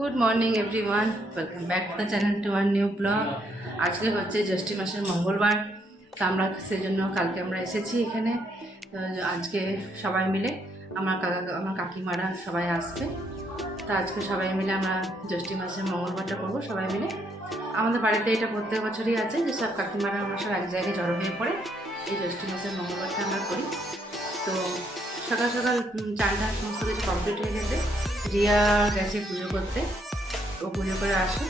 Good morning everyone, welcome back to the channel to our new blog. আজকে হচ্ছে জ্যৈষ্ঠী মাসের মঙ্গলবার, তো আমরা সেজন্য কালকে আমরা এসেছি এখানে। তো আজকে সবাই মিলে আমার কাকিমারা সবাই আসবে। তো আজকে সবাই মিলে আমরা জ্যৈষ্ঠী মাসের মঙ্গলবারটা করবো সবাই মিলে। আমাদের বাড়িতে এটা প্রত্যেক বছরই আছে যে সব কাকিমারা আমরা সব এক জায়গায় জড়ো হয়ে পড়ে এই জ্যৈষ্ঠী মাসের মঙ্গলবারটা আমরা করি। তো সকাল সকাল চানটা সমস্ত কিছু কমপ্লিট হয়ে গেছে। রিয়া গেছে পুজো করতে, ও পুজো করে আসে।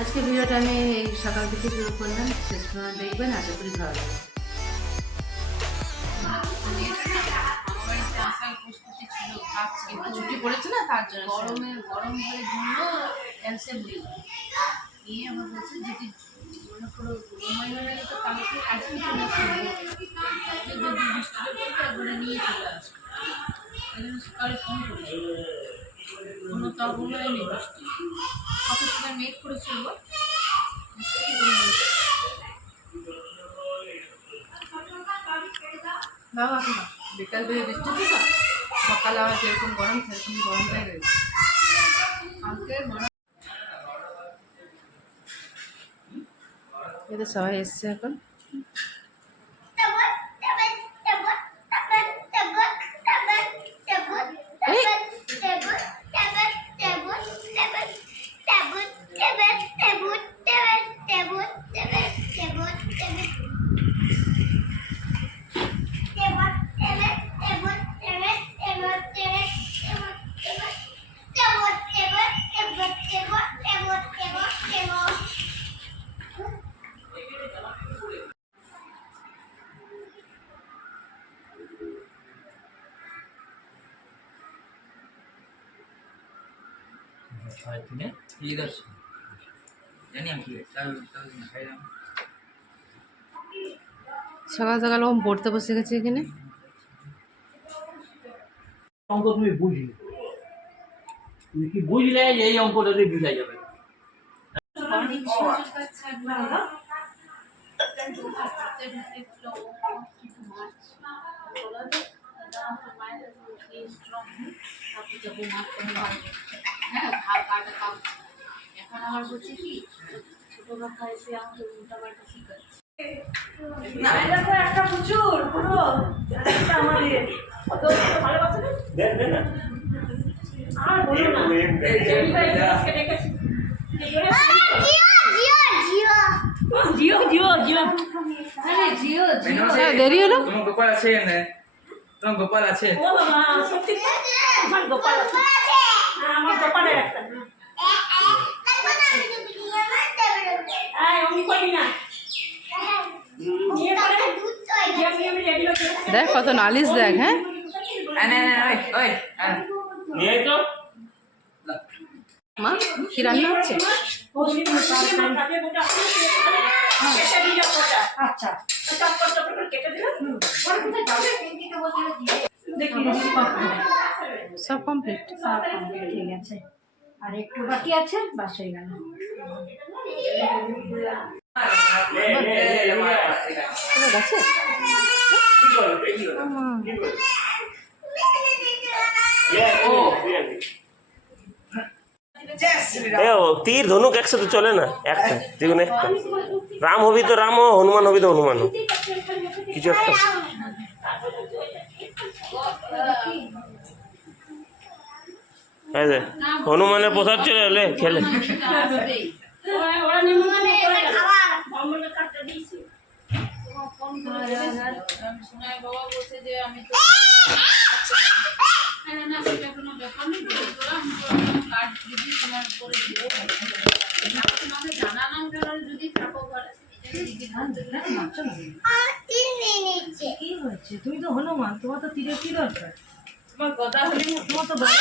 আজকে ভিডিওটা আমি এই সকাল থেকে শুরু করলাম, শেষ পর্যন্ত দেখবেন, আশা করি ভালো লাগবে। ছুটি পড়েছে না, তার জন্য গরম হয়ে জন্য ক্যান্সেল হয়ে নিয়ে আমার বলছে যদি মনে করো সময় হয়ে গেলে তো কালকে আজকে চলে আসবে, আজকে যদি বৃষ্টিটা পড়বে একবারে নিয়ে চলে আসবে। এই জন্য সকালে ফোন করেছি, কোনো তখন নেই বৃষ্টি, কত সময় মেঘ করেছিল। বাবা বিকাল বেলা বৃষ্টি ছিল, সকালে আবার যেরকম গরম সেরকম গরম হয়ে গেছে কালকে। এদের সবাই এসছে এখন। সকাল সকাল ও পড়তে বসে গেছে এখানে। অঙ্ক তুমি বুঝলে, তুমি কি বুঝলে যে এই অঙ্কটা দিয়ে বুঝা যাবে। এখন আমার বলছে কি ছোট কথা এসে আমাকে উল্টাপাল্টা শিখাচ্ছে। একটা প্রচুর পুরো আমাদের ভালোবাসে না আর বলো না জিও জিও জিও আরে জিও জিও দেরি হলো। তোমার গোপাল আছে না? তোমার গোপাল আছে? ও বাবা সত্যি আমার গোপাল আছে। আমার গোপালের একটা দেখ কত নালিশ দেখ। হ্যাঁ মা কি রান্না হচ্ছে? সব কমপ্লিট, ঠিক আছে, আর একটু বাকি আছে, বাস হয়ে গেল। তীর ধনুক একসাথে চলে না, একটা যেগুলো একটা রাম হবি তো রাম, হনুমান হবি তো হনুমান, কিছু একটা। হনুমানের প্রসাদ চলে এলে খেলে তুমি তো হনুমান, তোমার তো তীরের কি দরকার? তোমার গদা হলে তোমার তো গদা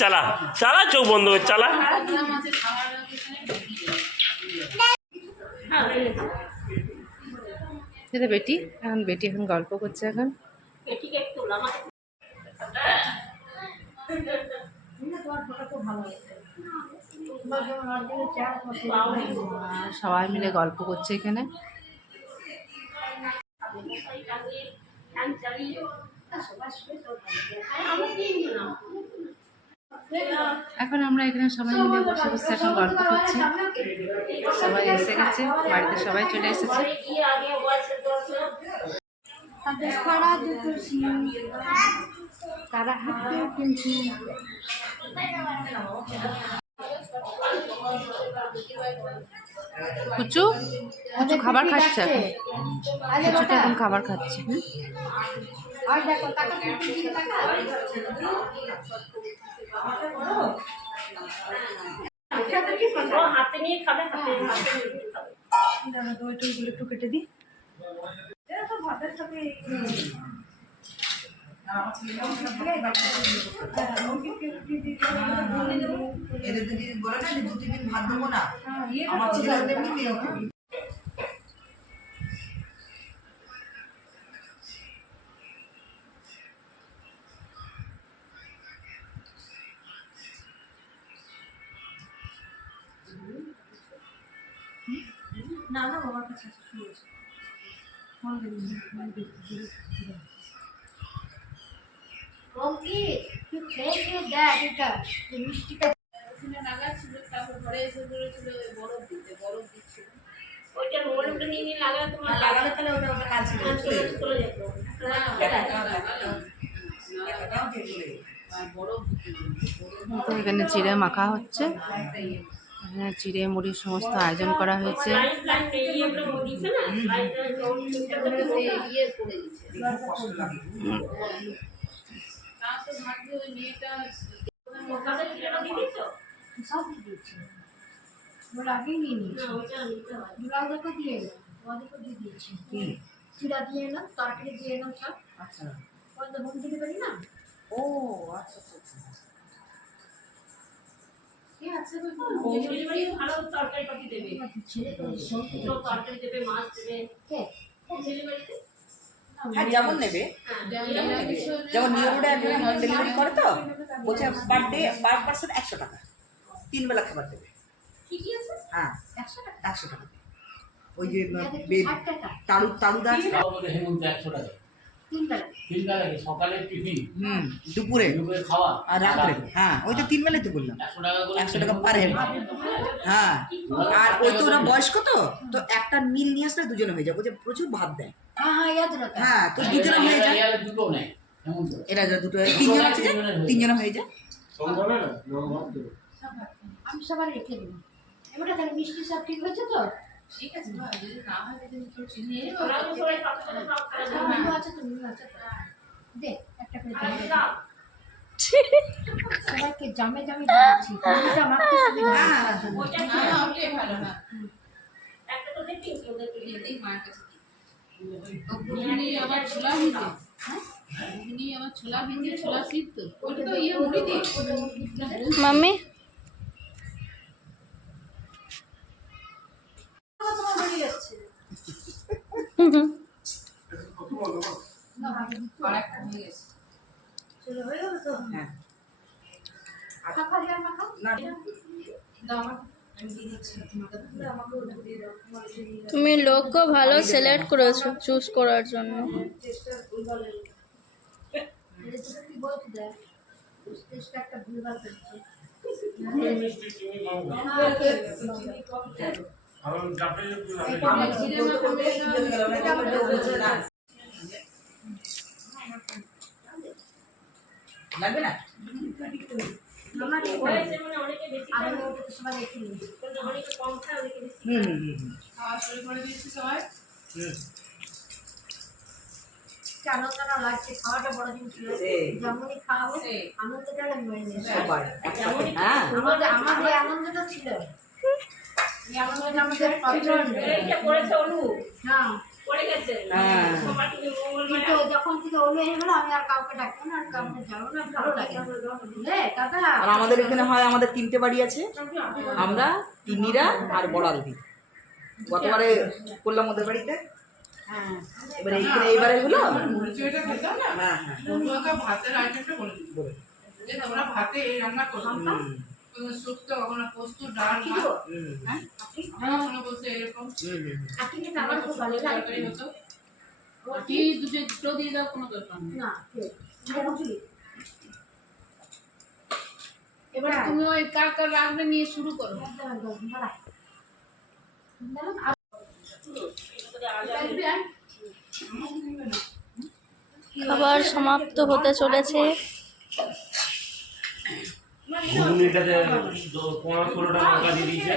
চালা চালা, চোখ বন্ধ করে চালা। বেটি এখন, বেটি এখন গল্প করছে। এখন বেটিকে একটু আর সবাই মিলে গল্প করছে এখানে। এখন আমরা এখানে সবাই মিলে বসে বসে এখন গল্প করছি। সবাই এসে গেছে, বাড়িতে সবাই চলে এসেছে। কুচু কুচু খাবার খাচ্ছে এখন। কুচুটা এখন খাবার খাচ্ছে। হাতে নিয়ে খাবে, হাতে একটু কেটে দিই। এদের যদি বলে না 2-3 দিন ভাত দেবো না, আমার ছেলে তেমনি মেয়ে ওকে না না বাবার কাছে শুনেছি। তুই খেয়ে খেয়ে দেখ এটা মিষ্টিটা ওইটা মোবাইলটা নিয়ে নিয়ে লাগালে তোমার লাগালে তাহলে ওটা ওটা কাজ ছিল চলে যেত। তো এখানে চিড়ে মাখা হচ্ছে, এখানে চিড়ে মুড়ির সমস্ত আয়োজন করা হয়েছে। আগেই নিয়ে নিয়েছি, দুলাউদাকে দিয়ে এলাম, ওদেরকে দিয়ে দিয়েছি। চিড়া দিয়ে এলাম, তরকারি দিয়ে এলাম সব। আচ্ছা ওদের হোম ডেলিভারি না। ও আচ্ছা আচ্ছা ঠিক আছে, হোম ডেলিভারি ভালো তরকারি পাতি দেবে, ছেলে তো সব তরকারি দেবে, মাছ দেবে। কে হোম ডেলিভারিতে? হ্যাঁ যেমন নেবে, যেমন নিউরোডে ডেলিভারি করে তো বলছে পার ডে পার পার্সন 100 টাকা, 3 বেলা খাবার দেবে। কি কি আছে? হ্যাঁ 100 টাকা? 100 টাকা। ওই যে 60 টাকা তাড়ুদা আছে না? হেমন্ত 100 টাকা 3 বেলা। 3 বেলা লাগে, সকালে টিফিন, দুপুরে দুপুরে খাওয়া আর রাত্রে। হ্যাঁ ওই তো 3 বেলায় তো বললাম 100 টাকা করে। 100 টাকা পার হেড। হ্যাঁ আর ওই তো ওরা বয়স্ক তো একটা মিল নিয়ে আসলে দুজনে হয়ে যায়, বলছে প্রচুর ভাত দেয়। হ্যাঁ হ্যাঁ ইয়াদ রাখা। হ্যাঁ তো দুজনে হয়ে যায়, এরা দুটো নেয় হেমন্ত। এরা যা দুটো 3 জন আছে, 3 জন হয়ে যায়। আমি সবার রেখে দেবো। এবারে তাহলে মিষ্টি সব ঠিক হয়েছে তো? ঠিক আছে, যদি না হয় যদি একটু চিনি মিনু আছে তো, মিনু আছে তো। দে একটা করে দে। সবাইকে জামে জামে দিচ্ছি, মিনুটা মাখতে সুবিধা হয় তার জন্য। ভালো না। একটা তো দেখি ওদের মার কাছে ঘুগনি আবার ছোলা ভিজে, ঘুগনি আবার ছোলা ভিজে, ছোলা সিদ্ধ, ওটা তো ইয়ে মুড়ি দিয়ে। মাম্মি আরেকটা হয়ে গেছে। চলো হয়ে গেল তো? হ্যাঁ মাখা দিয়ে মাখা। না দাও আমার, আমি দিয়ে দিচ্ছি তোমাকে। তুমি লোকও ভালো সিলেক্ট করেছো চুজ করার জন্য। এটা তো কি বলতে দেয়, টেস্টটা একটা ভুলভাল করছে। লাগবে না? আমার কি হয়েছে মানে অনেকে বেশি খায়, আমি ওটা সবাই রেখে নিই, কিন্তু অনেকে কম খায়, অনেকে বেশি খাওয়া শুরু করে দিয়েছি সবাই। আনন্দটা লাগছে, খাওয়াটা বড় জিনিস ছিল। যেমনই খাওয়াবো আনন্দটা মেনে নেবে সবাই একসাথে। হ্যাঁ আমাদের আনন্দটা ছিল, এই আনন্দটা আমাদের এইটা করেছে অনু না পড়ে গেছে। হ্যাঁ কিন্তু যখন থেকে অনু হয়ে গেল আমি আর কাউকে ডাকবো না, আর কাউকে যাবো না, ভালো লাগে বুঝলে কাকা। আর আমাদের এখানে হয়, আমাদের 3টে বাড়ি আছে, আমরা তিন্নিরা আর বড় আলবি। গতবারে করলাম ওদের বাড়িতে, হ্যাঁ এবারে এইখানে এইবারে হলো। মুড়িটা খেতাম না, হ্যাঁ হ্যাঁ বন্ধুকে ভাতের আইটেমটা বলে দিই যে তোমরা ভাতে এই রান্না করো। শুক্তো কখনো পোস্ত ডাল কি দেবো? হ্যাঁ কখনো বলতে এরকম আকিকে তো আমার খুব ভালো লাগে। তরকারি হতো কি দুটো দিয়ে দাও কোনো দরকার নেই না, কে? বুঝলি? এবার তুমি ওই কার কার রাখবে নিয়ে শুরু করো দাঁড়া। খাবার সমাপ্ত হতে চলেছে। ঘুগনিটাতে 15-16টা লঙ্কা দিয়ে দিয়েছে।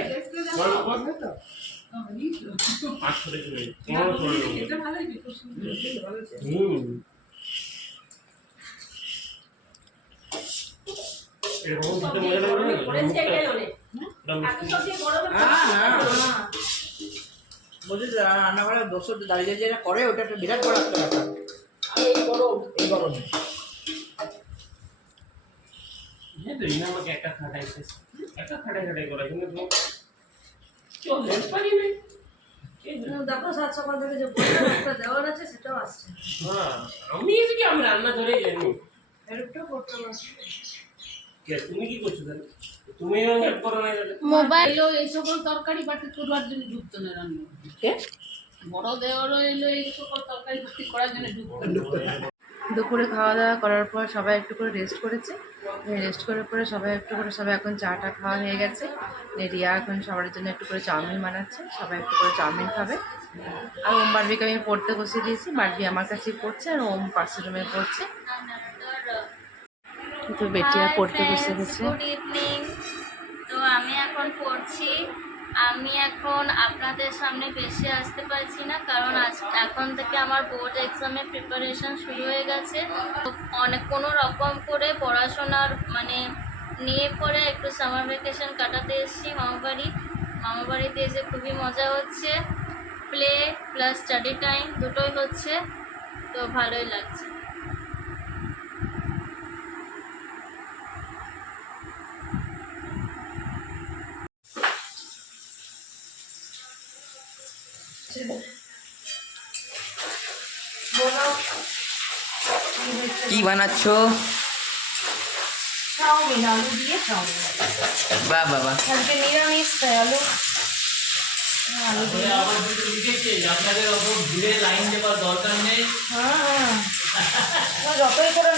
বলো কত? 800 টাকা করে। 15-16 এটা ভালোই খুব সুন্দর এরকম খেতে মজা লাগবে না? বলছি রান্নাঘরে দোষর দাঁড়িয়ে যেটা করে ওটা একটা বিরাট বড় একটা ব্যাপার। এই গরমে হ্যাঁ তো ইনা আমাকে একটা খাটাইছে। একটা খাটাই করা কিন্তু তুমি চলে পারি না। দেখো 7 সকাল থেকে যে বড় একটা দেওয়ার আছে সেটাও আসছে হ্যাঁ আমি এদিকে আমি রান্না ধরেই জানি। হেল্পটা করতে হবে কে তুমি কি করছো তাহলে? তুমি হেল্প করো না তাহলে? মোবাইল এলো এই সকল তরকারি বাটি করবার জন্য ঢুকতো না রান্না কে? বড় দেওয়ারও এলো এই সকল তরকারি বাটি করার জন্য ঢুকতো দুপুরে খাওয়া দাওয়া করার পর সবাই একটু করে রেস্ট করেছে রেস্ট করার পরে সবাই একটু করে সবাই এখন চাটা খাওয়া হয়ে গেছে রিয়া এখন সবার জন্য একটু করে চাউমিন বানাচ্ছে সবাই একটু করে চাউমিন খাবে আর ওম বারবিকে আমি পড়তে বসিয়ে দিয়েছি বারবি আমার কাছেই পড়ছে আর ওম পাশের রুমে পড়ছে তো বেটিয়া পড়তে বসে গেছে গুড ইভিনিং। তো আমি এখন পড়ছি। আমি এখন আপনাদের সামনে বেশি আসতে পারছি না কারণ এখন থেকে আমার বোর্ড এক্সামের প্রিপারেশন শুরু হয়ে গেছে। তো কোনো রকম করে পড়াশোনার নিয়ে পড়ে একটু সামার ভ্যাকেশন কাটাতে এসেছি মামা বাড়িতে এসে খুবই মজা হচ্ছে। প্লে প্লাস স্টাডি টাইম দুটোই হচ্ছে, তো ভালোই লাগছে। কি বানাচ্ছ? চাউমিন আলু দিয়ে চাউমিন বাহ বাবা, আজকে নিরামিষ তাই আলু আলু দিয়ে আবার দুটো লিখেছে আপনাদের অত দূরে লাইন দেওয়ার দরকার নেই। যতই করে